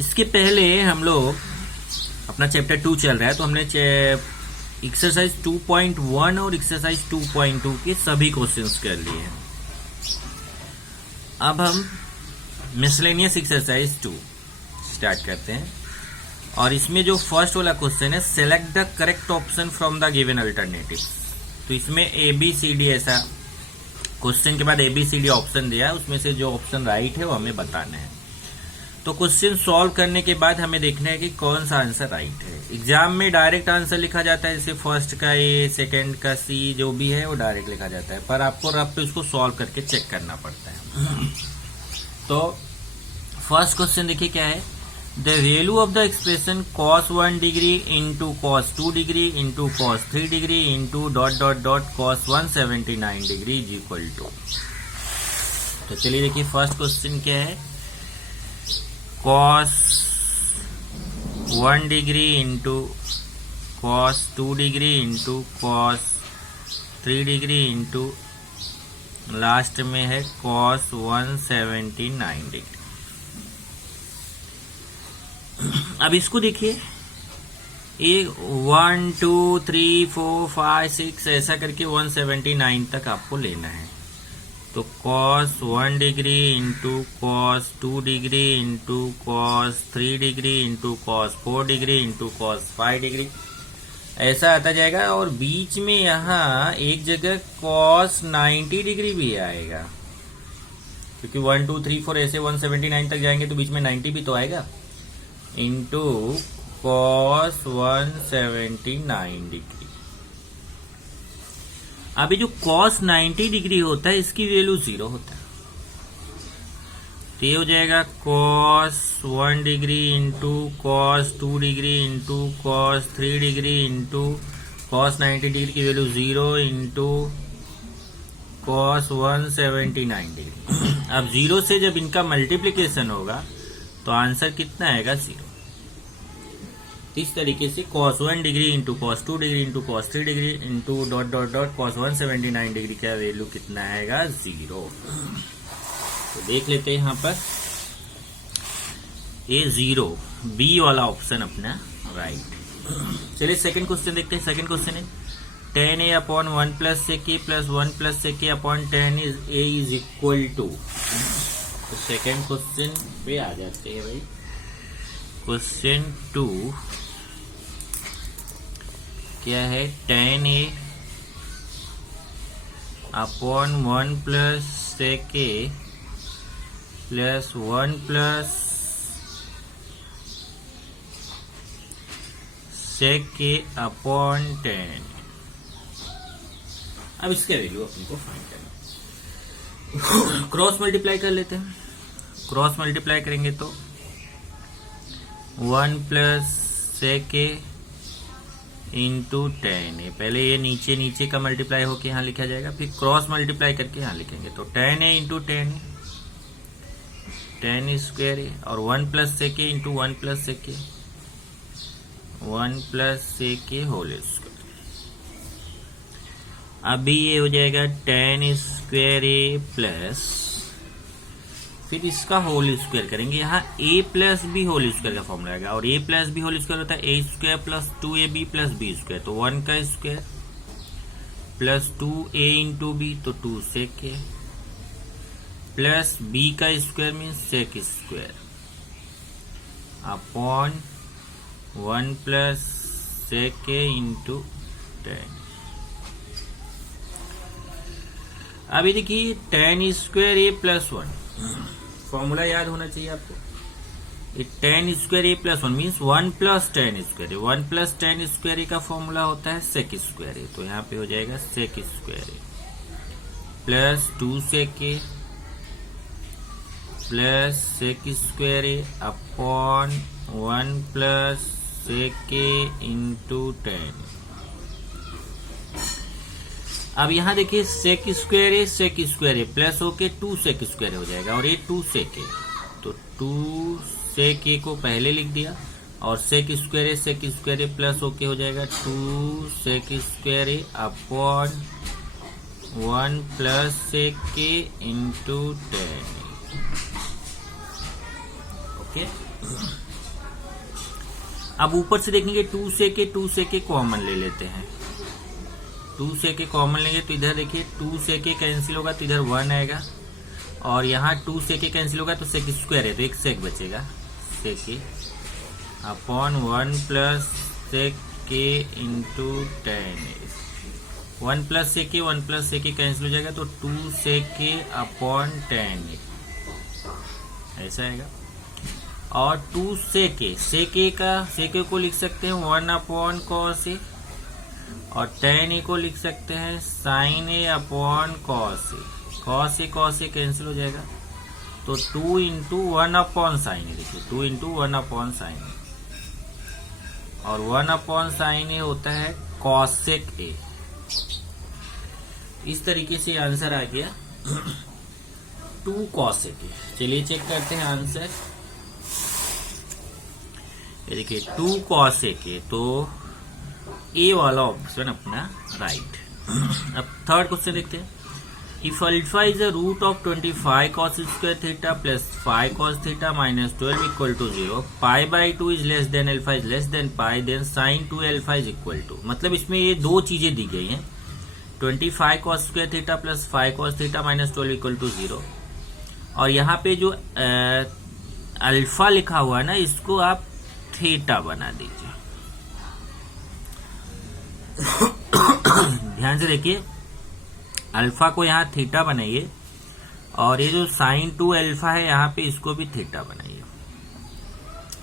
इसके पहले हम लोग अपना चैप्टर 2 चल रहा है, तो हमने एक्सरसाइज 2.1 और एक्सरसाइज 2.2 के सभी क्वेश्चंस कर लिए हैं। अब हम मिसलेनियस एक्सरसाइज 2 स्टार्ट करते हैं, और इसमें जो फर्स्ट वाला क्वेश्चन है, select the correct option from the given alternative. तो इसमें ABCD ऐसा क्वेश्चन के बाद ABCD ऑप्शन दिया है, उसमें से जो ऑप्शन राइट है वो हमें बताना है। तो क्वेश्चन सॉल्व करने के बाद हमें देखना है कि कौन सा आंसर राइट है। एग्जाम में डायरेक्ट आंसर लिखा जाता है, जैसे फर्स्ट का A, सेकंड का C, जो भी है वो डायरेक्ट लिखा जाता है, पर आपको रफ पे उसको सॉल्व करके चेक करना पड़ता है। तो फर्स्ट क्वेश्चन देखिए क्या है, the value of the expression cos 1 degree into cos 2 degree into cos 3 degree into dot dot dot cos 179 degree is equal to. तो चलिए देखिए फर्स्ट क्वेश्चन क्या है, cos 1 degree into cos 2 degree into cos 3 degree into last में है cos 179 degree. अब इसको देखिए, 1 2 3 4 5 6 ऐसा करके 179 तक आपको लेना है। तो cos 1 degree into cos 2 degree into cos 3 degree into cos 4 degree into cos 5 degree ऐसा आता जाएगा, और बीच में यहाँ एक जगह cos 90 डिग्री भी आएगा, क्योंकि 1 2 3 4 ऐसे 179 तक जाएंगे तो बीच में 90 भी तो आएगा, इंटू cos 179 डिग्री। अभी जो cos 90 डिग्री होता है इसकी वैल्यू 0 होता है, तो ये हो जाएगा cos 1 degree into cos 2 degree into cos 3 degree into cos 90 degree की वैल्यू 0 इंटू cos 179 डिग्री। अब 0 से जब इनका मल्टीप्लीकेशन होगा तो आंसर कितना आएगा, 0। इस तरीके से cos 1 degree into cos 2 degree into cos 3 degree into dot dot dot cos 179 degree का वैल्यू कितना आएगा, 0। तो देख लेते हैं यहाँ पर, ये 0 B वाला ऑप्शन अपना राइट। चलिए सेकंड क्वेश्चन देखते हैं। सेकंड क्वेश्चन है tan A upon 1 plus sec A plus 1 plus sec A upon tan A is equal to. तो सेकंड क्वेश्चन पे आ जाते हैं भाई। क्वेश्चन 2 क्या है, tan A upon 1 plus sec A plus 1 plus sec A upon tan। अब इसका वैल्यू अपन को फाइंड करना, क्रॉस मल्टीप्लाई कर लेते हैं। क्रॉस मल्टीप्लाई करेंगे तो 1 plus sec A into tan A, पहले ये नीचे नीचे का मल्टीप्लाई होके यहाँ लिखा जाएगा, फिर क्रॉस मल्टीप्लाई करके यहाँ लिखेंगे, तो tan A into tan A, tan square A, और 1 plus sec A into 1 plus sec A, 1 plus sec A whole square. अभी ये हो जाएगा tan स्क्वायर A प्लस, फिर इसका होल स्क्वायर करेंगे, यहाँ A plus b whole square का फॉर्मूला आएगा, और A plus b whole square होता है A square plus 2AB plus B square, तो 1 का square plus 2A into B, तो 2 sec A प्लस B का square means sec square upon 1 plus sec A into tan। अभी देखिए tan square A plus 1, formula याद होना चाहिए आपको। tan square A plus 1 means 1 plus tan square A, 1 plus tan square A का formula होता है sec स्क्वायर A, तो यहाँ पे हो जाएगा sec square A plus 2 sec A plus sec square A upon 1 plus sec A into tan। अब यहाँ देखिए sec स्क्वायर A प्लस होके 2 sec स्क्वायर हो जाएगा, और ये 2 sec A, तो 2 sec A को पहले लिख दिया, और sec स्क्वायर A प्लस होके हो जाएगा 2 sec square A upon 1 plus sec A into tan। Okay, अब ऊपर से देखेंगे 2 से के कॉमन ले लेते हैं। 2 से के कॉमन लेंगे तो इधर देखिए 2 से के कैंसिल होगा तो इधर 1 आएगा, और यहाँ 2 से के कैंसिल होगा तो सेक स्क्वायर है तो एक सेक बचेगा, सेक अपॉन 1 प्लस सेक के इंटू 10। 1 प्लस सेक के कैंसिल हो जाएगा तो 2 सेक के अपॉन 10 ऐसा आएगा। और 2 सेक को लिख सकते हैं 1 अपॉन कॉस ए, और 10 को लिख सकते हैं sign A upon cos A. Cos A cancel हो जाएगा तो 2 इंटू 1 अपॉन साइन ए, देखिए 2 इंटू 1 अपॉन साइन ए, और 1 अपॉन साइन ए होता है कॉसेक ए। इस तरीके से आंसर आ गया 2 कॉसेक ए। चलिए चेक करते हैं आंसर। ये देखिए 2 कॉसेक ए, तो ए वाला ऑप्शन अपना राइट। अब थर्ड क्वेश्चन देखते हैं। If alpha is the root of 25 cos square theta plus 5 cos theta minus 12 equal to 0, pi by 2 is less than alpha is less than pi, then sin 2 alpha is equal to, मतलब इसमें ये दो चीजें दी गई हैं, 25 cos square theta plus 5 cos theta minus 12 equal to 0, और यहाँ पे जो अल्फा लिखा हुआ है ना, इसको आप थीटा बना दीजिए। ध्यान से देखिए, अल्फा को यहाँ थीटा बनाइए, और ये जो साइन 2 अल्फा है यहाँ पे इसको भी थीटा बनाइए।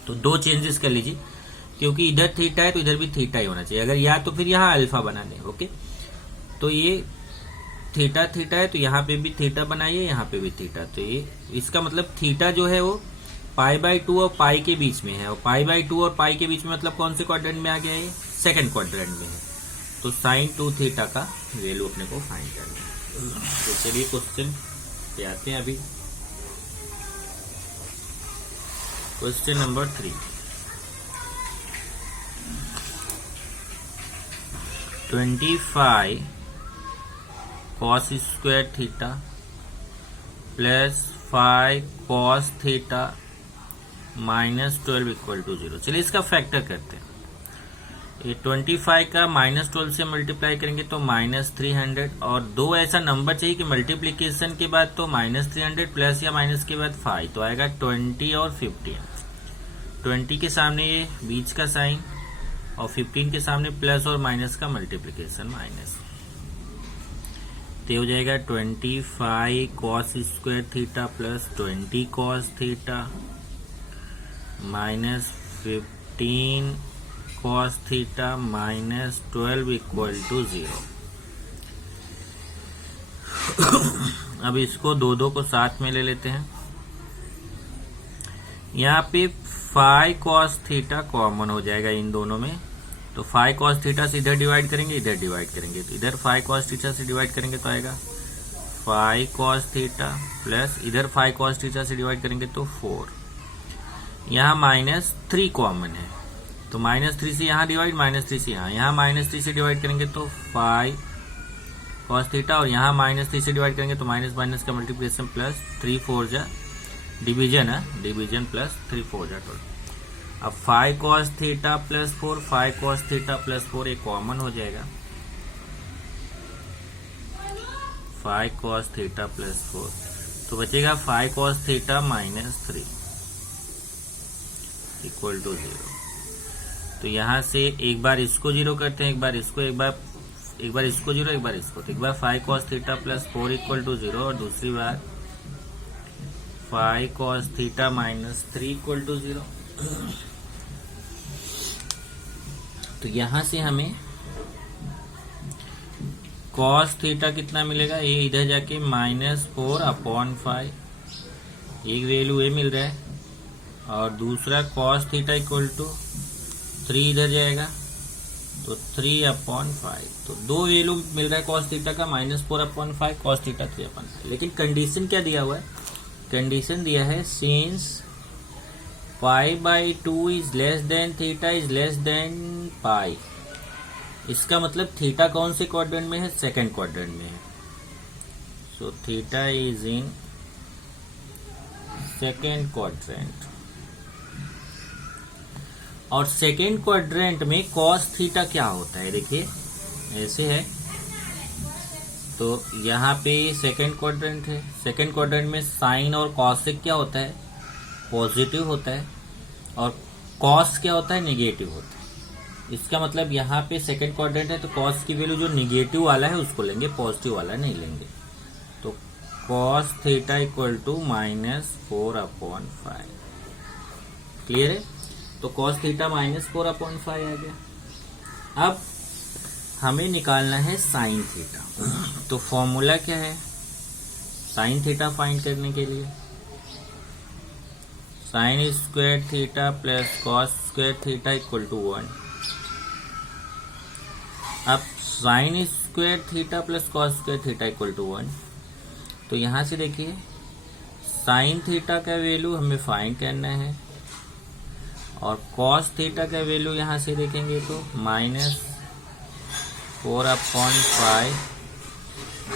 तो दो चेंजेस कर लीजिए, क्योंकि इधर थीटा है तो इधर भी थीटा ही होना चाहिए। अगर या तो फिर यहाँ अल्फा बना दें, ओके। तो ये थीटा है तो यहाँ पे भी थीटा बनाइए, यहाँ पे भी थीटा। तो ये इसका मतलब थीटा जो है वो पाई बाई 2 और पाई के बीच में है, और पाई बाई 2 और पाई के बीच में मतलब कौन से क्वाड्रेंट में आ गया, ये सेकंड क्वाड्रेंट में है। तो साइन 2 थीटा का वैल्यू अपने को फाइंड करना है। तो चलिए क्वेश्चन पे आते हैं। अभी question number 3, 25 cos square theta plus 5 cos theta minus 12 equal to 0। चलिए इसका फैक्टर करते हैं। ये 25 का माइनस 12 से मल्टीप्लाई करेंगे तो माइनस 300, और दो ऐसा नंबर चाहिए कि मल्टीप्लीकेशन के बाद तो माइनस 300 प्लस या माइनस के बाद 5, तो आएगा 20 और 15। 20 के सामने ये बीच का साइन, और 15 के सामने प्लस और माइनस का मल्टीप्लीकेशन माइनस, तो हो जाएगा 25 cos square theta plus 20 cos theta minus 15 cos theta minus 12 equal to 0। अब इसको दो को साथ में ले लेते हैं। यहाँ पे 5 cos थीटा कॉमन हो जाएगा इन दोनों में, तो 5 cos थीटा से इधर डिवाइड करेंगे, इधर डिवाइड करेंगे, तो इधर 5 cos थीटा से डिवाइड करेंगे तो आएगा 5 cos थीटा प्लस इधर 5 cos थीटा से डिवाइड करेंगे तो 4। यहाँ माइनस 3 कॉमन है, तो माइनस 3 से यहाँ डिवाइड, माइनस 3 से यहाँ माइनस 3 से डिवाइड करेंगे तो 5 cos थीटा, और यहाँ माइनस 3 से डिवाइड करेंगे तो माइनस माइनस का मल्टीप्लिकेशन प्लस 3 4 जा डिवीजन है, डिवीजन प्लस 3 4 जा 12। अब 5 cos theta plus 4, 5 cos theta plus 4 एक कॉमन हो जाएगा, 5 cos थीटा प्लस 4, तो बचेगा 5 cos theta minus 3 equal to 0। तो यहाँ से एक बार इसको 0 करते हैं, एक बार इसको, एक बार इसको 0, एक बार इसको, तो एक बार 5 cos theta plus 4 equal to 0, और दूसरी बार 5 cos theta minus 3 equal to 0। तो यहाँ से हमें cos थीटा कितना मिलेगा, ये इधर जाके माइनस 4 अपॉन 5, एक वैल्यू ये मिल रहा है, और दूसरा cos थीटा इक्वल टू 3 इधर जाएगा तो 3 अपॉन 5। तो दो वैल्यू मिल रहा है cos थीटा का, minus 4 upon 5, cos theta 3 upon 5। लेकिन कंडीशन क्या दिया हुआ है, कंडीशन दिया है since pi by 2 is less than theta is less than pi. इसका मतलब थीटा कौन से क्वाड्रेंट में है, सेकंड क्वाड्रेंट में है। So theta is in second quadrant. और सेकेंड क्वाड्रेंट में कॉस थीटा क्या होता है, देखिए ऐसे है, तो यहाँ पे सेकेंड क्वाड्रेंट है, सेकेंड क्वाड्रेंट में साइन और कॉसेक क्या होता है, पॉजिटिव होता है, और कॉस क्या होता है, नेगेटिव होता है। इसका मतलब यहाँ पे सेकेंड क्वाड्रेंट है तो कॉस की वैल्यू जो निगेटिव वाला है उसको लेंगे, पॉजिटिव वाला नहीं लेंगे। तो cos theta equal to -4/5। Clear है? तो कॉस थीटा -4/5 आ गया। अब हमें निकालना है साइन थीटा। तो फॉर्मूला क्या है साइन थीटा फाइंड करने के लिए? Sine square theta plus cos square theta equal to 1। अब sine square theta plus cos square theta equal to 1, तो यहां से देखिए साइन थीटा का वैल्यू हमें फाइंड करना है और कॉस थीटा का वैल्यू यहां से देखेंगे तो -4/5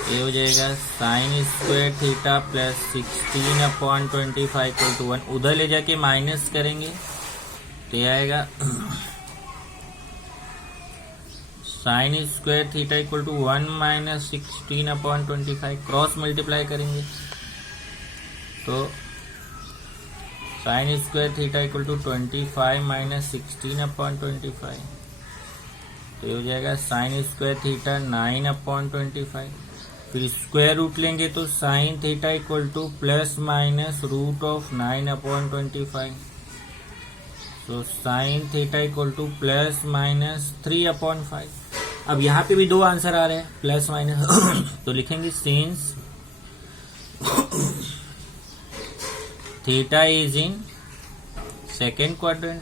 ये हो जाएगा sine square theta plus 16/25 equal to 1। उधर ले जाके माइनस करेंगे तो ये आएगा sine square theta equal to 1 - 16/25। Cross multiply करेंगे तो sine square theta equal to 25 - 16/25, तो ये हो जाएगा साइन स्क्वायर थीटा 9/25। फिर स्क्वायर रूट लेंगे तो sine theta equal to plus minus root of 9/25। तो sine theta equal to plus minus 3/5। अब यहाँ पे भी दो आंसर आ रहे हैं प्लस माइनस तो लिखेंगे since theta is in second quadrant.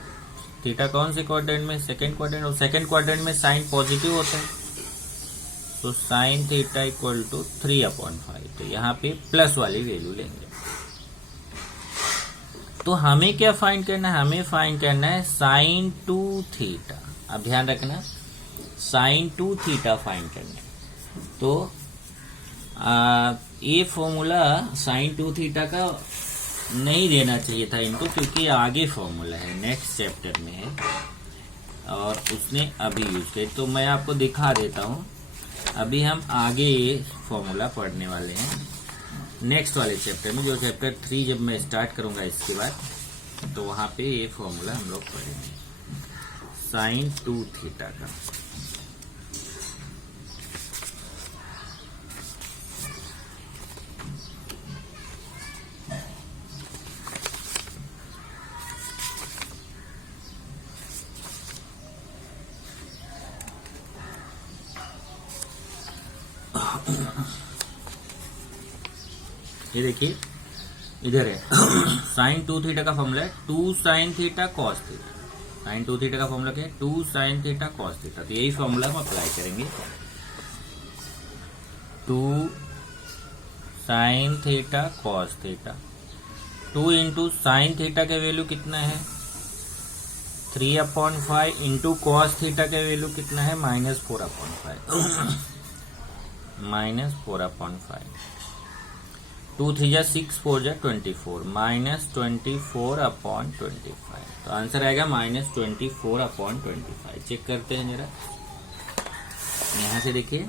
Theta कौन से क्वाड्रेंट में? Second quadrant. और सेकेंड क्वाड्रेंट में साइन पॉजिटिव होता है, तो साइन थीटा इक्वल टू 3/5। तो यहाँ पे प्लस वाली वैल्यू लेंगे। तो हमें क्या फाइंड करना है? हमें फाइंड करना है साइन 2 थीटा। अब ध्यान रखना साइन 2 थीटा फाइंड करना है। तो ये फॉर्मूला साइन 2 थीटा का नहीं देना चाहिए था इनको, क्योंकि आगे फॉर्मूला है नेक्स्ट चैप्टर में है और उसने अभी यूज किया। तो मैं आपको दिखा देता हूँ। अभी हम आगे ये फॉर्मूला पढ़ने वाले हैं नेक्स्ट वाले चैप्टर में, जो चैप्टर 3 जब मैं स्टार्ट करूंगा इसके बाद, तो वहां पे ये फॉर्मूला हम लोग पढ़ेंगे साइन 2 थीटा का। ये देखिए इधर है साइन 2 थीटा का फॉर्मूला है 2 sine theta cos theta. Sine 2 theta का फॉर्मूला क्या है? 2 साइन थीटा कॉस थीटा। तो यही फॉर्मूला हम अप्लाई करेंगे। 2 sine theta cos theta, 2 into sine theta का वैल्यू कितना है 3/5 इंटू कॉस थीटा का वैल्यू कितना है -4/5 -4/5। 2 3 जा 6 4 जा 24 -24/25। तो आंसर आएगा -24/25। चेक करते हैं जरा, यहां से देखिए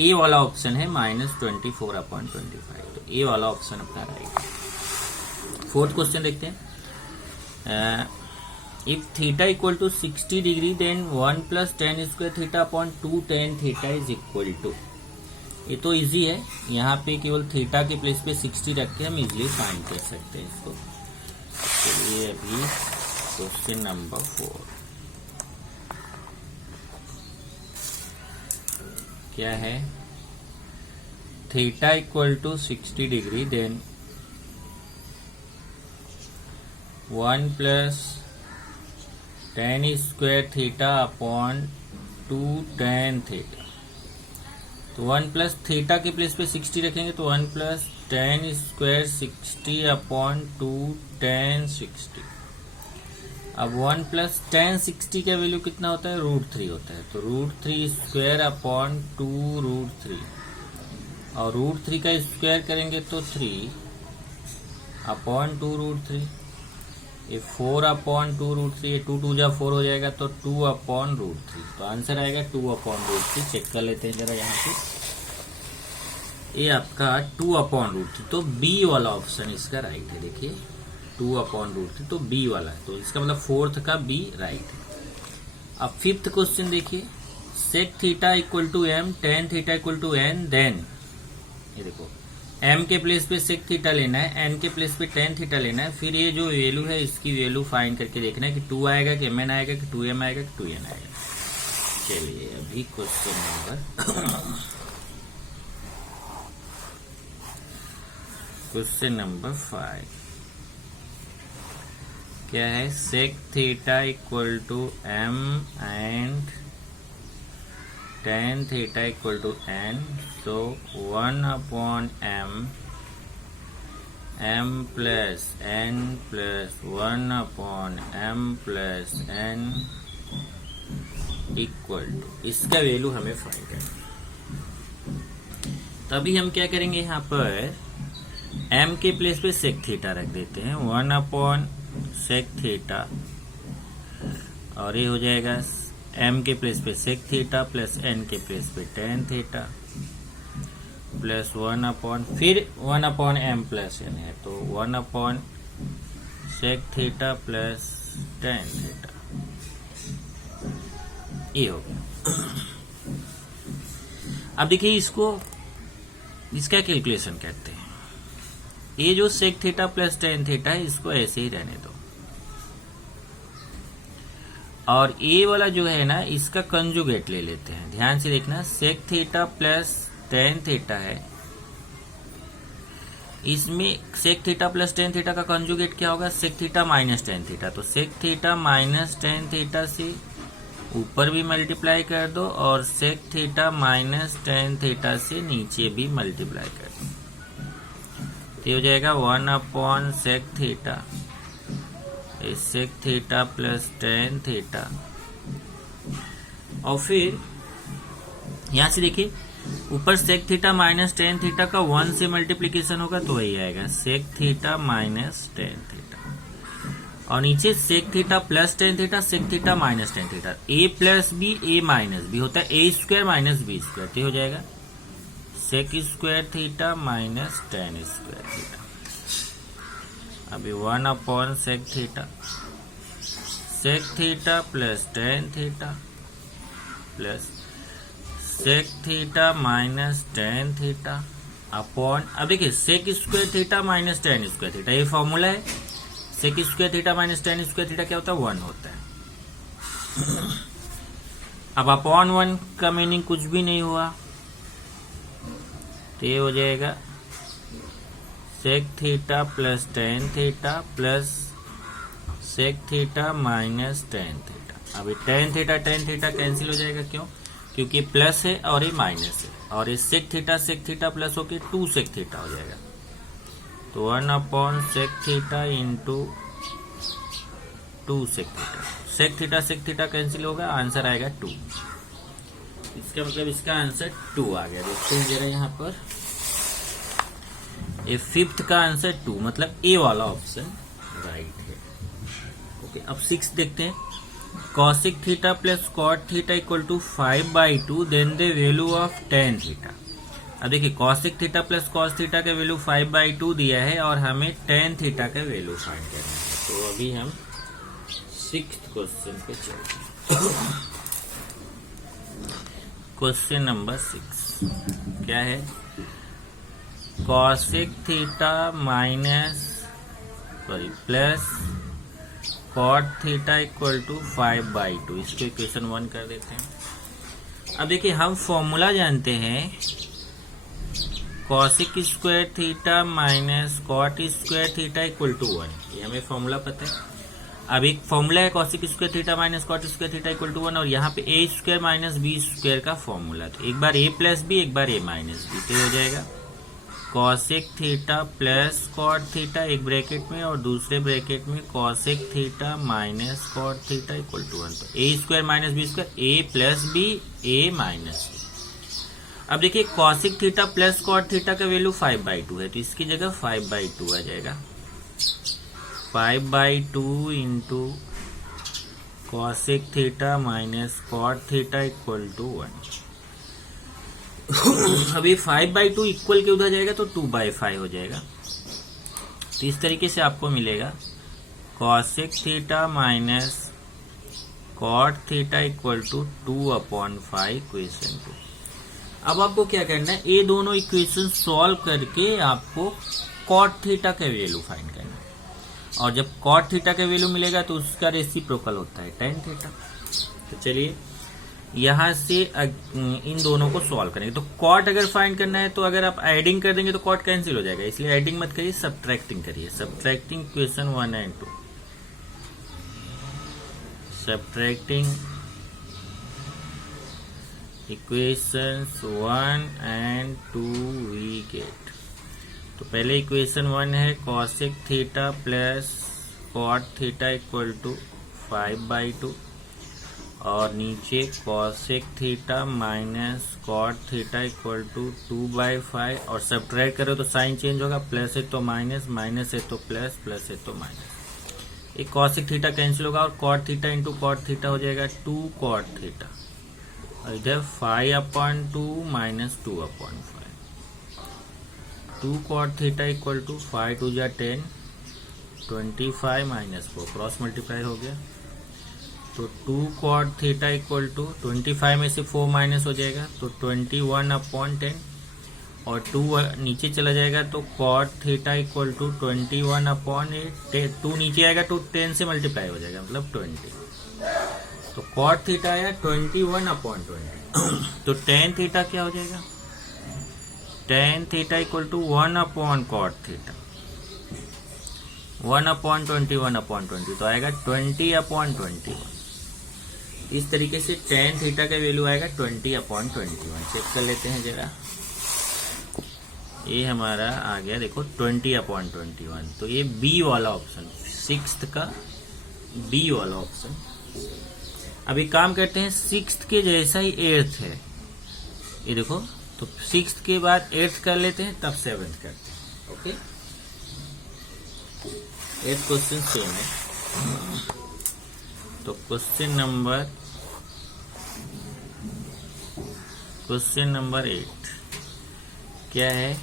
ए वाला ऑप्शन है -24/25। तो ए वाला ऑप्शन अपना रहेगा। फोर्थ क्वेश्चन देखते हैं। If theta equal to 60 degree then 1 + tan square theta upon 2 tan theta is equal to. ये तो इजी है, यहाँ पे केवल थीटा के प्लेस पे 60 रख के हम इजीली फाइंड कर सकते हैं इसको। चलिए अभी क्वेश्चन नंबर 4 क्या है? Theta equal to 60 degree then 1 + tan square theta upon 2 tan theta. तो 1 + थीटा के प्लेस पे 60 रखेंगे तो 1 + tan स्क्वायर 60 अपॉन 2 tan 60। अब 1 + tan 60 का वैल्यू कितना होता है? √3 होता है। तो √3 स्क्वायर अपॉन 2 √3, और √3 का स्क्वायर करेंगे तो 3 अपॉन 2 √3। ये 4/2√3, ये 2×2 4 हो जाएगा तो 2/√3, तो आंसर आएगा 2/√3। चेक कर लेते हैं जरा यहाँ पे, ये आपका 2/√3, तो बी वाला ऑप्शन इसका राइट है। देखिए 2/√3 तो बी वाला है, तो इसका मतलब फोर्थ का बी राइट है। अब फिफ्थ क्वेश्चन देखिए, sec theta equal to m, tan theta equal to n, then ये देखो m के प्लेस पे sec थीटा लेना है, n के प्लेस पे tan थीटा लेना है, फिर ये जो वैल्यू है इसकी वैल्यू फाइंड करके देखना है कि 2 आएगा कि mn आएगा कि 2m आएगा कि 2n आएगा। चलिए अभी क्वेश्चन नंबर 5 क्या है, sec theta equal to m and tan theta equal to n, so 1/m m plus n plus 1/m plus n equal to, इसका वैल्यू हमें फाइंड करना है। तभी हम क्या करेंगे, यहाँ पर m के प्लेस पे sec थीटा रख देते हैं, 1/sec थीटा, और ये हो जाएगा m के प्लेस पे sec थीटा प्लस n के प्लेस पे tan थीटा प्लस 1/, फिर 1/m प्लस n है, तो 1/sec theta plus tan theta, ये हो गया। अब देखिए इसका कैलकुलेशन करते हैं। ये जो sec theta plus tan theta है इसको ऐसे ही रहने दो, और ए वाला जो है ना इसका कंजुगेट ले लेते हैं। ध्यान से देखना, sec theta plus tan theta है, इसमें sec theta plus tan theta का कंजुगेट क्या होगा, sec theta minus tan theta, तो sec theta minus tan theta से ऊपर भी मल्टीप्लाई कर दो और sec theta minus tan theta से नीचे भी मल्टीप्लाई कर दो, तो हो जाएगा 1/sec theta, sec theta plus tan theta, और फिर यहां से देखिए ऊपर sec theta minus tan theta का 1 से मल्टीप्लीकेशन होगा तो वही आएगा sec theta minus tan theta, और नीचे sec theta plus tan theta, sec theta minus tan theta, a plus b a minus b होता है a square minus b square, तो हो जाएगा sec square theta minus tan square theta. अभी 1/sec theta, sec theta plus tan theta plus sec theta minus tan theta upon, अब देखिए sec square theta minus tan square theta, ये formula है। sec square theta minus tan square theta क्या होता है, 1 होता है। अब अपॉन 1 का मीनिंग कुछ भी नहीं हुआ, तो ये हो जाएगा sec theta plus tan theta plus sec theta minus tan theta. अभी tan थीटा कैंसिल हो जाएगा, क्यों, क्योंकि प्लस है और ये माइनस है, और ये sec थीटा प्लस होके 2 sec थीटा हो जाएगा, तो 1/sec theta into 2 sec theta. sec theta cancel होगा, आंसर आएगा 2। इसका मतलब इसका आंसर 2 आ गया। देखते हैं जरा यहाँ पर, ये फिफ्थ का आंसर 2, मतलब ए वाला ऑप्शन राइट है। ओके, अब 6 देखते हैं। cosec theta plus cot theta equal to 5/2, then the value of tan theta. अब देखिए cosec theta plus cos theta का वैल्यू 5/2 दिया है और हमें tan थीटा का वैल्यू फाइंड करना है। तो अभी हम 6th क्वेश्चन पे चलते हैं। क्वेश्चन नंबर 6 क्या है, cosec theta plus cot theta equal to 5/2, इसको इक्वेशन 1 कर देते हैं। अब देखिए हम फॉर्मूला जानते हैं, cosec square theta minus cot square theta equal to 1, ये हमें फॉर्मूला पता है। अब एक फॉर्मूला है cosec square theta minus cot square theta equal to 1, और यहाँ पे a square minus b square का फॉर्मूला, तो एक बार a प्लस b एक बार a माइनस b, तो हो जाएगा cosec theta plus cot theta एक ब्रैकेट में और दूसरे ब्रैकेट में cosec theta minus cot theta equal to 1, तो a square minus b square a plus b a minus b। अब देखिए cosec theta plus cot theta का वैल्यू 5/2 है, तो इसकी जगह 5/2 आ जाएगा। 5/2 into cosec theta minus cot theta equal to 1। अभी 5/2 इक्वल के उधर जाएगा तो 2/5 हो जाएगा। तो इस तरीके से आपको मिलेगा cosec theta minus cot theta equal to 2/5 equation 2। अब आपको क्या करना है, ये दोनों इक्वेशन सॉल्व करके आपको कॉट थीटा का वैल्यू फाइंड करना है। और जब कॉट थीटा का वैल्यू मिलेगा तो उसका रेसिप्रोकल होता है tan थीटा। तो चलिए यहां से इन दोनों को सॉल्व करेंगे। तो कॉट अगर फाइंड करना है तो अगर आप एडिंग कर देंगे तो कॉट कैंसिल हो जाएगा, इसलिए एडिंग मत करिए, सब्ट्रैक्टिंग करिए। Subtracting equation 1 and 2, subtracting equations 1 and 2 we get. तो पहले इक्वेशन 1 है cosec theta plus cot theta equal to 5/2 और नीचे cosec theta minus cot theta equal to 2/5 और सब्ट्रैक्ट करो तो साइन चेंज होगा, प्लस है तो माइनस, माइनस है तो प्लस, प्लस है तो माइनस। एक कॉसेक थीटा कैंसिल होगा और cot theta into cot theta हो जाएगा 2 कॉट थीटा और इधर 5/2 minus 2/5। 2 cot theta equal to 5 2 जा 10, 25 माइनस 4 क्रॉस मल्टीप्लाई हो गया। तो 2 कॉट थीटा इक्वल टू 25 में से 4 माइनस हो जाएगा तो 21/10 और 2 नीचे चला जाएगा तो कॉट थीटा इक्वल टू 21/8। 2 नीचे आएगा तो 10 से मल्टीप्लाई हो जाएगा मतलब 20। तो कॉट थीटा आया 21/20। तो tan थीटा क्या हो जाएगा, tan theta equal to 1/cot theta, 1/21/20 तो आएगा 20/21। इस तरीके से tan थीटा का वैल्यू आएगा 20/21। चेक कर लेते हैं जरा, ये हमारा आ गया देखो 20/21। तो ये बी वाला ऑप्शन, 6th का बी वाला ऑप्शन। अभी काम करते हैं 6th के जैसा ही 8th है, ये देखो। तो 6th के बाद 8th कर लेते हैं तब 7th करते हैं। ओके, 8th क्वेश्चन सेम है। तो क्वेश्चन नंबर 8 क्या है,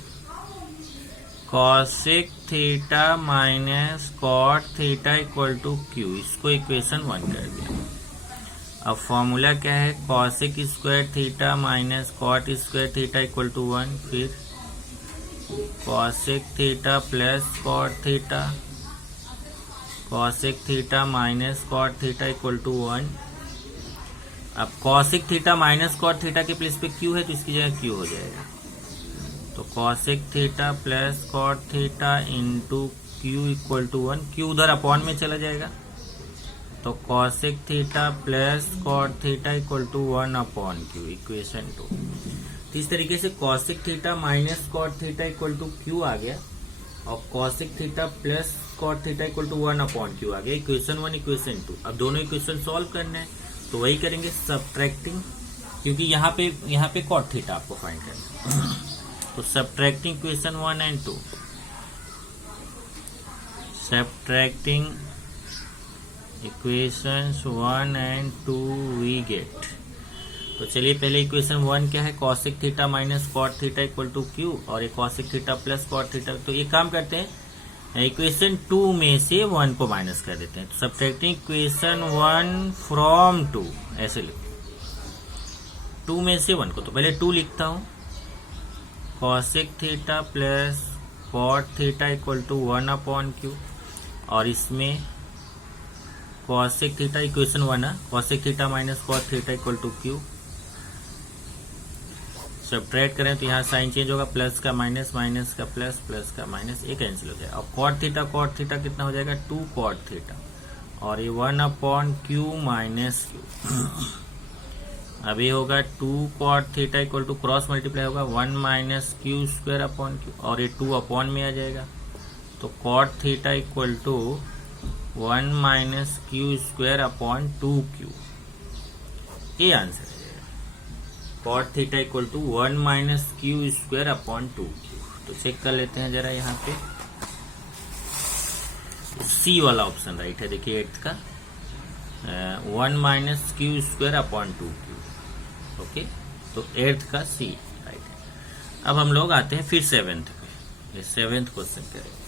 cosec theta minus cot theta equal to q. इसको इक्वेशन 1 कर दिया। अब फॉर्मूला क्या है, cosec square theta minus cot square theta equal to 1, फिर cosec theta plus cot theta, cosec theta minus cot theta equal to 1। अब cosec theta minus cot theta के place पे क्यू है तो इसकी जगह क्यू हो जाएगा। तो cosec theta plus cot theta into Q equal to 1। Q उधर अपॉन में चला जाएगा तो cosec theta plus cot theta equal to 1/q equation 2। तो इस तरीके से cosec theta minus cot theta equal to q आ गया और cosec theta plus cot theta equal to 1/q आ गया। Equation 1 equation 2। अब दोनों इक्वेशन सॉल्व करने हैं तो वही करेंगे, सब्ट्रैक्टिंग, क्योंकि यहाँ पे कॉट थीटा आपको फाइंड करना है। तो subtracting equation 1 and 2, subtracting equations 1 and 2 we get. तो चलिए पहले इक्वेशन 1 क्या है, cosec theta minus cot theta equal to q और ये cosec theta plus cot theta. तो ये काम करते हैं, इक्वेशन 2 में से 1 को माइनस कर देते हैं। तो सब्ट्रैक्टिंग इक्वेशन 1 फ्रॉम 2, ऐसे लिखो 2 में से 1 को। तो पहले 2 लिखता हूं, cosec theta plus cot theta equal to 1/q और इसमें कॉसेक थीटा इक्वेशन 1 है, cosec theta minus cot theta equal to q. Subtract करें तो यहाँ साइन चेंज होगा, प्लस का माइनस, माइनस का प्लस, प्लस का माइनस, ये कैंसिल हो जाएगा। अब कॉट थीटा कितना हो जाएगा, 2 कॉट थीटा और ये 1/q माइनस क्यू। अब ये होगा 2 cot theta equal to cross multiply होगा 1 minus q square upon q और ये 2 अपॉन में आ जाएगा। तो cot theta equal to 1 minus q square upon 2q, ये आंसर है। Cot theta equal to 1 minus q square upon 2q। तो चेक कर लेते हैं जरा यहाँ पे, सी वाला ऑप्शन राइट है। देखिए एट्थ का 1 minus q square upon 2q। Okay, तो एट्थ का सी राइट है। अब हम लोग आते हैं फिर सेवेंथ पे। ये सेवेंथ क्वेश्चन करेंगे।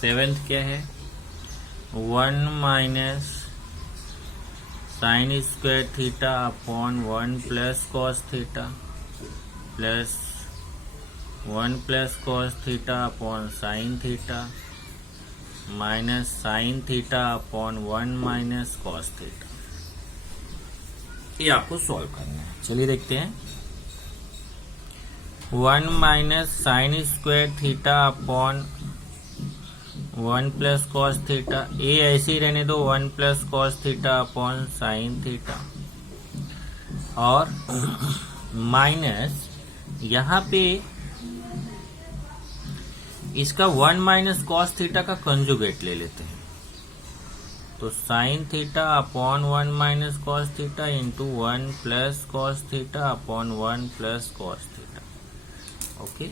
सेवेंथ क्या है? 1 minus sine square theta upon 1 plus cos theta plus 1 plus cos theta upon sine theta minus sine theta upon 1 minus cos theta. ये आपको सॉल्व करना है। चलिए देखते हैं। 1 minus sine square theta upon 1 plus cos theta, ए ऐसे ही रहने दो, 1 plus cos theta upon sine theta, और माइनस यहां पे इसका 1 माइनस कॉस थीटा का कंजुगेट ले लेते हैं। तो sine theta upon 1 minus cos theta into 1 plus cos theta upon 1 plus cos theta. Okay,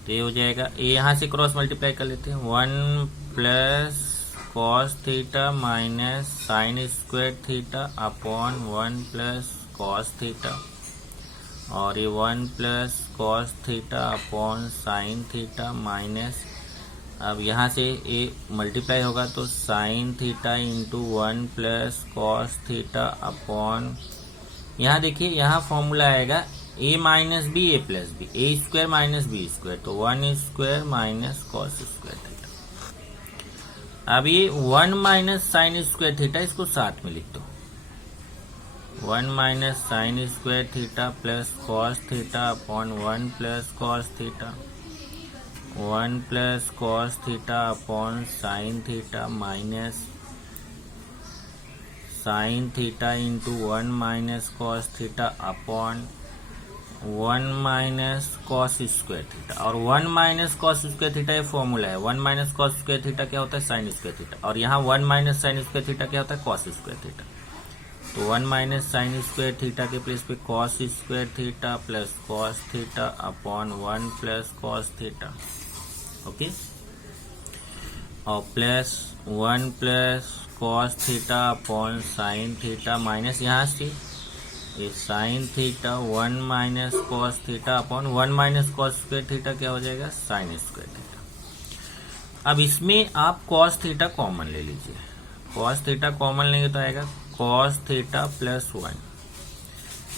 तो ये हो जाएगा। ये यहां से क्रॉस मल्टीप्लाई कर लेते हैं। 1 plus cos theta minus sine square theta upon 1 plus cos theta, और ये 1 plus cos theta upon sine theta minus, अब यहां से ये मल्टीप्लाई होगा तो sine theta into 1 plus cos theta upon, यहां देखिए यहां फॉर्मूला आएगा a minus b a plus b, a square minus b square, तो 1 square minus cos square theta. अब ये 1 माइनस साइन स्क्वायर थीटा, इसको साथ में लिख दो। 1 minus sine square theta plus cos theta upon 1 plus cos theta, 1 plus cos theta upon sine theta minus sine theta into 1 minus cos theta upon 1 minus cos square theta, और 1 minus cos square theta ये formula है। 1 minus cos square theta क्या होता है? Sign square theta, और यहाँ 1 minus sine square theta क्या होता है? Cos square theta. तो 1 माइनस साइन स्क्वायर थीटा के प्लेस पे cos square theta plus cos theta upon 1 plus cos theta. Okay, और plus 1 plus cos theta upon sine theta minus यहाँ से ये sine theta 1 minus cos theta upon 1 minus cos square theta क्या हो जाएगा? Sine square theta. अब इसमें आप कॉस थीटा कॉमन ले लीजिए। कॉस थीटा कॉमन लेंगे तो आएगा कॉस थीटा प्लस 1।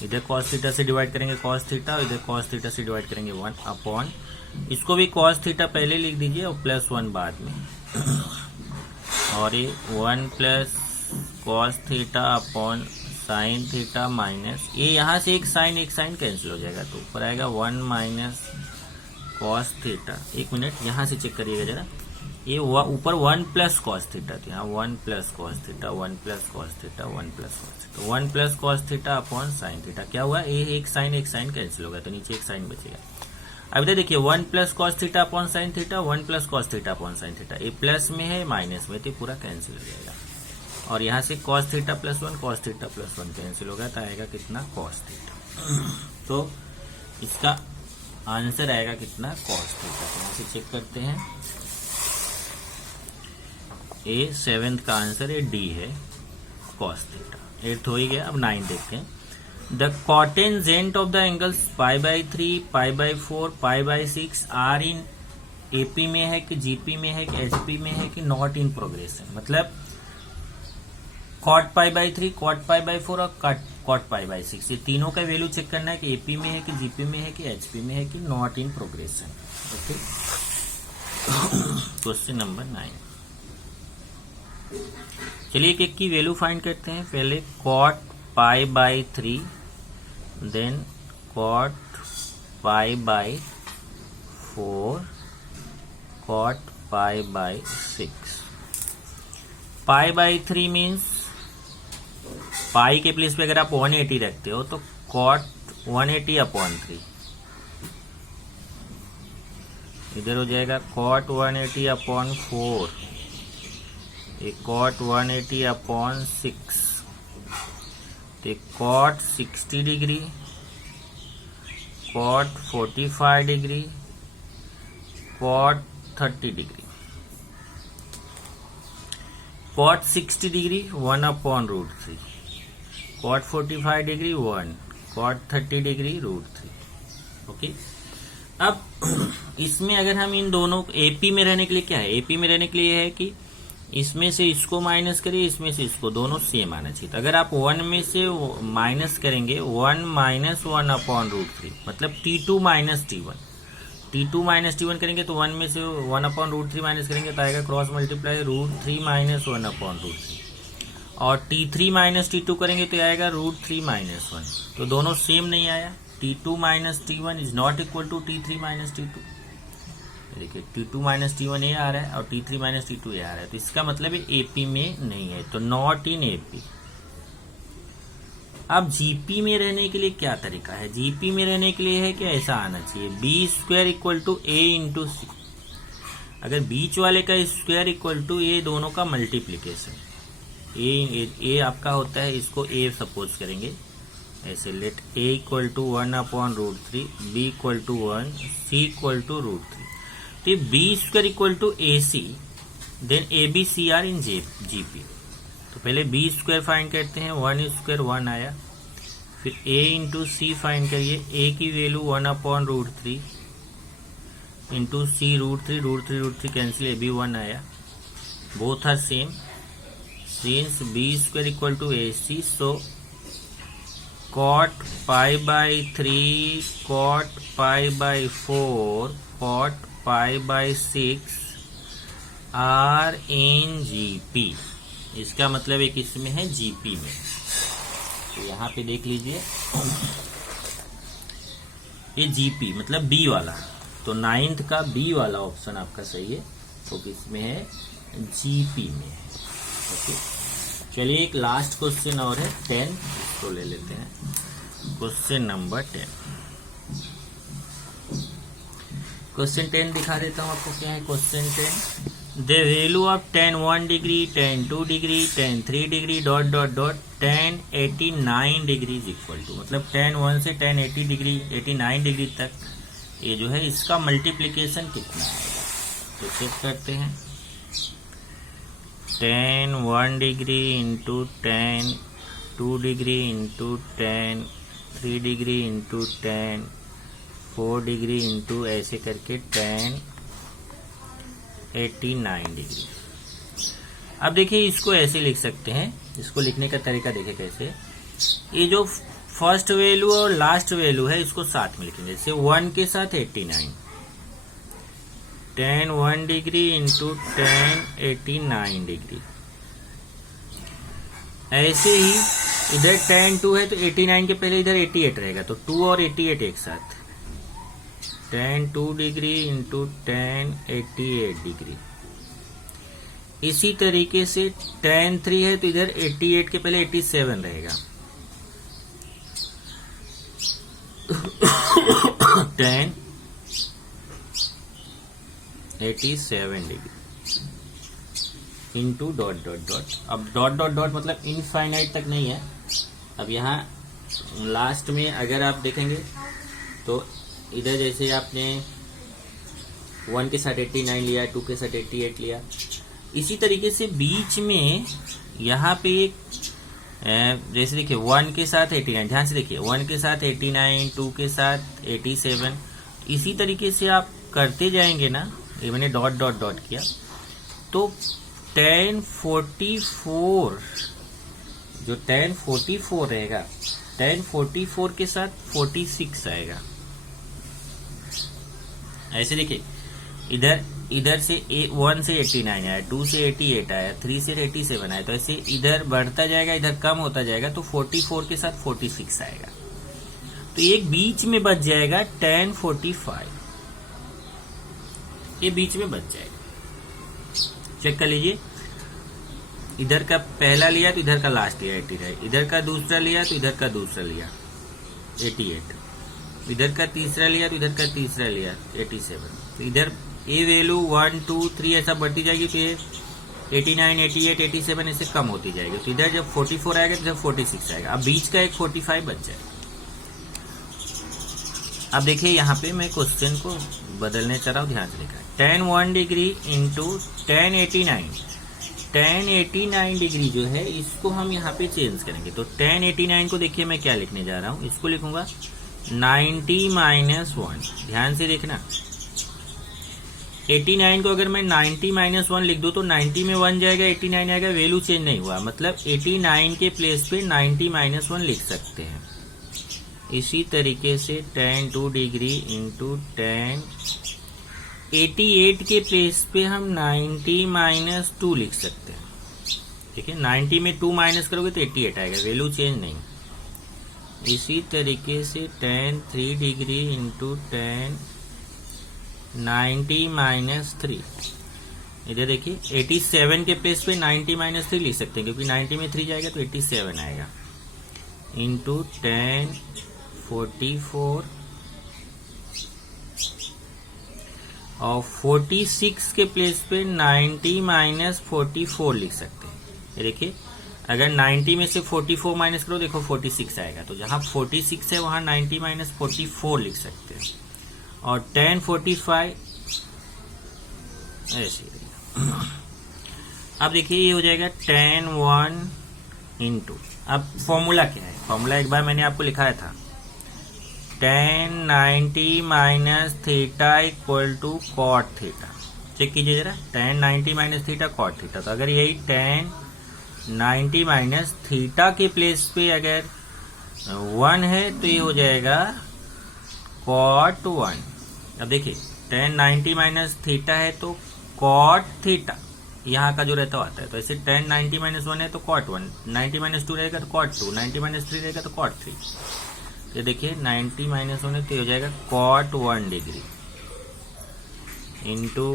इधर कॉस थीटा से डिवाइड करेंगे कॉस थीटा, और इधर कॉस थीटा से डिवाइड करेंगे 1 अपॉन, इसको भी कॉस थीटा पहले लिख दीजिए और प्लस 1 बाद में, और ये 1 plus cos theta upon sine theta minus, ये यहां से एक साइन कैंसिल हो जाएगा, तो ऊपर आएगा 1 माइनस कॉस थीटा। एक मिनट यहां से चेक करिएगा जरा, ये ऊपर 1 प्लस कॉस थीटा थी, यहाँ 1 plus cos theta, 1 plus cos theta, 1 plus cos theta, 1 plus cos theta upon sine theta. क्या हुआ? ये एक साइन कैंसिल हो गया, तो नीचे एक साइन बचेगा। अब इधर देखिए 1 plus cos theta upon sine theta, 1 plus cos theta upon sine theta, ये प्लस में है माइनस में, तो पूरा कैंसिल हो जाएगा। और यहाँ से cos theta plus 1 cos theta plus 1 cancel होगा, तो आएगा कितना? cos theta. तो इसका आंसर आएगा कितना? cos theta. तो यहाँ से चेक करते हैं, ए सेवेंथ का आंसर है डी है, cos थीटा। एट्थ हो ही गया। अब 9 देखते हैं। The cotangent of the angles π/3, π/4, π/6 are in AP में है कि जीपी में है कि एचपी में है कि नॉट इन प्रोग्रेशन। मतलब cot π/3, cot π/4 और cot π/6, ये तीनों का वैल्यू चेक करना है कि एपी में है कि जीपी में है कि एचपी में है कि not in progression. Okay, question number 9। चलिए एक एक की वैल्यू फाइंड करते हैं। पहले cot π/3, then cot π/4, cot π/6। π/3 means pi के प्लेस पे अगर आप 180 रखते हो तो cot 180 अपॉन 3, इधर हो जाएगा cot 180 अपॉन 4, एक cot 180 अपॉन 6, तो cot 60 degree, cot 45 degree, cot 30 degree. Cot 60 degree 1/√3, cot 45 degree 1, cot 30 degree √3। Okay, अब इसमें अगर हम इन दोनों एपी में रहने के लिए क्या है, एपी में रहने के लिए है कि इसमें से इसको माइनस करिए, इसमें से इसको, दोनों सेम आना चाहिए। तो अगर आप 1 में से माइनस करेंगे 1 - 1/√3 मतलब T2 - T1, T2 - T1 करेंगे तो 1 में से 1/√3 माइनस करेंगे तो आएगा क्रॉस मल्टीप्लाई √3 - 1/√3, और T3 - T2 करेंगे तो आएगा √3 - 1। तो दोनों सेम नहीं आया। T2 - T1 is not equal to T3 - T2। देखिए T2 - T1 ये आ रहा है और T3 - T2 ये आ रहा है, तो इसका मतलब एपी में नहीं है, तो नॉट इन एपी। अब जीपी में रहने के लिए क्या तरीका है, जीपी में रहने के लिए है कि ऐसा आना चाहिए B² = A × C। अगर बीच वाले का स्क्वायर इक्वल टू ए दोनों का मल्टीप्लीकेशन, ए आपका होता है, इसको ए सपोज करेंगे ऐसे, लेट A = 1/√3, B = 1, C = √3। तो B² = AC, then ABC are in GP. तो पहले B² फाइंड करते हैं, 1² 1 आया, फिर A × C फाइंड करिए, A की value 1/√3 into C √3 cancel, AB 1 आया, both are same. Since B² = AC, so cot π/3, cot π/4, cot π/6 are in GP. इसका मतलब एक इसमें है जीपी में। तो यहाँ पे देख लीजिए ये जीपी मतलब बी वाला, तो 9th का बी वाला ऑप्शन आपका सही है, तो किसमें है, जीपी में है। ओके, चलिए एक लास्ट क्वेश्चन और है 10, इसको ले लेते हैं। क्वेश्चन नंबर 10, क्वेश्चन 10 दिखा देता हूं आपको क्या है। Question 10, the value of tan 1 degree, tan 2 degree, tan 3 degree tan 89 degree is equal to, मतलब tan 1 से tan 80 डिग्री 89 डिग्री तक ये जो है इसका मल्टीप्लीकेशन कितना आएगा, तो चेक करते हैं। tan 1 degree into tan 2 degree into tan 3 degree into tan 4 degree into ऐसे करके tan 89 डिग्री। अब देखिए इसको ऐसे लिख सकते हैं, इसको लिखने का तरीका देखिए कैसे। ये जो फर्स्ट वैल्यू और लास्ट वैल्यू है इसको साथ में लिखेंगे, जैसे 1 के साथ 89, tan 1 degree into tan 89 degree. ऐसे ही इधर tan 2 है तो 89 के पहले इधर 88 रहेगा, तो 2 और 88 एक साथ, tan 2 degree into tan 88 degree. इसी तरीके से tan 3 है तो इधर 88 के पहले 87 रहेगा, tan 87 degree into dot dot dot. अब डॉट डॉट डॉट मतलब इनफाइनाइट तक नहीं है। अब यहाँ लास्ट में अगर आप देखेंगे तो इधर जैसे आपने 1 के साथ 89 लिया, 2 के साथ 88 लिया, इसी तरीके से बीच में यहाँ पे एक जैसे देखिए 1 के साथ 89, ध्यान से देखिए 1 के साथ 89, 2 के साथ 87, इसी तरीके से आप करते जाएंगे ना, ये मैंने डॉट डॉट डॉट किया, तो tan 44 जो tan 44 रहेगा, tan 44 के साथ 46 आएगा। ऐसे देखिए इधर से 1 से 89 आया, 2 से 88 आया, 3 से 87 आया, तो ऐसे इधर बढ़ता जाएगा, इधर कम होता जाएगा, तो 44 के साथ 46 आएगा। तो एक बीच में बच जाएगा tan 45, ये बीच में बच जाएगा। चेक कर लीजिए, इधर का पहला लिया तो इधर का लास्ट लिया 89, इधर का दूसरा लिया तो इधर का दूसरा लिया 88, इधर का तीसरा लिया तो इधर का तीसरा लिया 87। तो इधर ये वैल्यू 1 2 3 ऐसा बढ़ती जाएगी, तो ये 89, 88, 87 ऐसे कम होती जाएगी। तो इधर जब 44 आएगा तो जब 46 आएगा, अब बीच का एक 45 बच जाएगा। अब देखिए यहाँ पे मैं क्वेश्चन को बदलने चल रहा हूँ, ध्यान से लिखा है। tan 1 degree into tan 89, tan 89 degree जो है इसको हम यहाँ पे चेंज करेंगे। तो tan 89 को देखिए मैं क्या लिखने जा रहा हूँ, इसको लिखूंगा 90 माइनस 1। ध्यान से देखना, 89 को अगर मैं 90 माइनस 1 लिख दूं तो 90 में 1 जाएगा, 89 आएगा, वैल्यू चेंज नहीं हुआ, मतलब 89 के प्लेस पे 90 माइनस 1 लिख सकते हैं। इसी तरीके से tan 2 डिग्री इंटू tan 88 के प्लेस पे हम 90 माइनस 2 लिख सकते हैं। ठीक है, 90 में 2 माइनस करोगे तो 88 आएगा, वैल्यू चेंज नहीं। इसी तरीके से tan 3 degree into tan 90 minus 3, इधर देखिए 87 के प्लेस पे 90 माइनस 3 लिख सकते हैं, क्योंकि 90 में 3 जाएगा तो 87 आएगा, इंटू tan 44 और 46 के प्लेस पे 90 माइनस 44 लिख सकते हैं। ये देखिए अगर 90 में से 44 माइनस करो, देखो 46 आएगा, तो जहां 46 है वहां 90 माइनस 44 लिख सकते हैं। और tan 45 ऐसे। अब देखिए ये हो जाएगा tan 1 इंटू, अब फॉर्मूला क्या है, फॉर्मूला एक बार मैंने आपको लिखाया था, tan 90 minus theta equal to cot theta. Check कीजिए जरा, tan 90 minus theta cot theta. तो अगर यही tan 90 माइनस थीटा के प्लेस पे अगर 1 है तो ये हो जाएगा कॉट 1। अब देखिए tan 90 माइनस थीटा है तो कॉट थीटा यहाँ का जो रहता आता है, तो ऐसे tan 90 माइनस 1 है तो कॉट 1, 90 माइनस 2 रहेगा तो कॉट 2, 90 माइनस 3 रहेगा तो कॉट 3। तो देखिए 90 माइनस 1 है तो हो जाएगा cot 1 degree into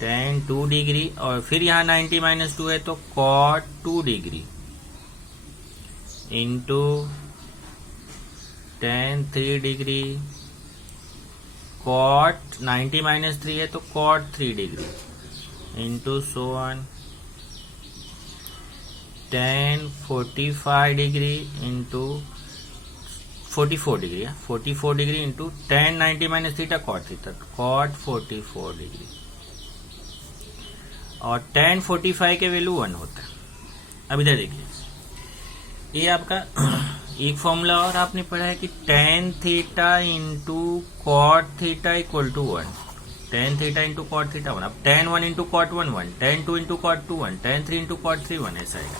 tan 2 degree, और फिर यहाँ 90 माइनस 2 है तो cot 2 degree into tan 3 degree, cot 90 minus 3 है तो cot 3 degree into so on tan 45 degree into 44 degree, 44 degree into tan 90 minus theta cot theta, cot 44 degree. और tan 45 के value 1 होता है। अब इधर देखिए, ये आपका एक फॉर्मूला और आपने पढ़ा है कि tan theta into cot theta equal to 1, tan theta into cot theta 1। अब tan 1 into cot 1 1, tan 2 into cot 2 1, tan 3 into cot 3 1, ऐसा आएगा,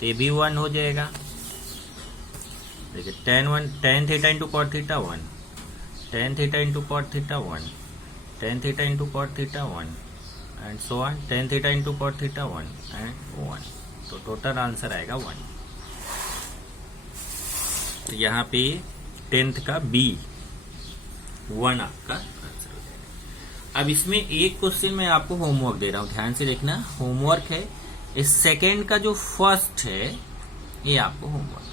तो ये भी 1 हो जाएगा। देखिए tan theta into cot theta 1, tan theta into cot theta 1, tan theta into cot theta 1 and so on, tan theta into cot theta 1 and 1। तो total answer आएगा 1। तो यहाँ पे 10th का B 1 आपका आंसर हो जाएगा। अब इसमें एक क्वेश्चन मैं आपको होमवर्क दे रहा हूँ, ध्यान से देखना। होमवर्क है इस सेकंड का जो फर्स्ट है, ये आपको होमवर्क,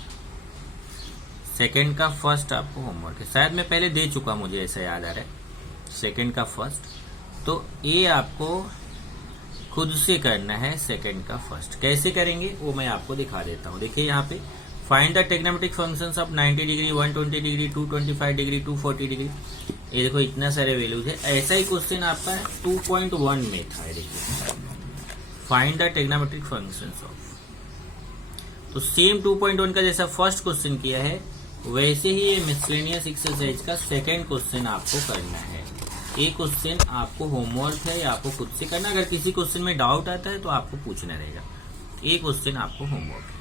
सेकंड का फर्स्ट आपको होमवर्क है। शायद मैं पहले दे चुका, मुझे ऐसा याद आ रहा है, सेकंड का फर्स्ट। तो ये आपको खुद से करना है, सेकंड का फर्स्ट कैसे करेंगे वो मैं आपको दिखा देता हूँ। देखिए यहाँ पे find the trigonometric functions of 90 degree, 120 degree, 225 degree, 240 degree. ये देखो इतना सारे वैल्यूज है। ऐसा ही क्वेश्चन आपका 2.1 में था। देखिए find the trigonometric functions of, तो सेम 2.1 का जैसा फर्स्ट क्वेश्चन किया है वैसे ही ये मिसलेनियस एक्सरसाइज का सेकंड क्वेश्चन आपको करना है। ये क्वेश्चन आपको होमवर्क है, या आपको खुद से करना। अगर किसी क्वेश्चन में डाउट आता है तो आपको पूछना रहेगा। ये क्वेश्चन आपको होमवर्क है।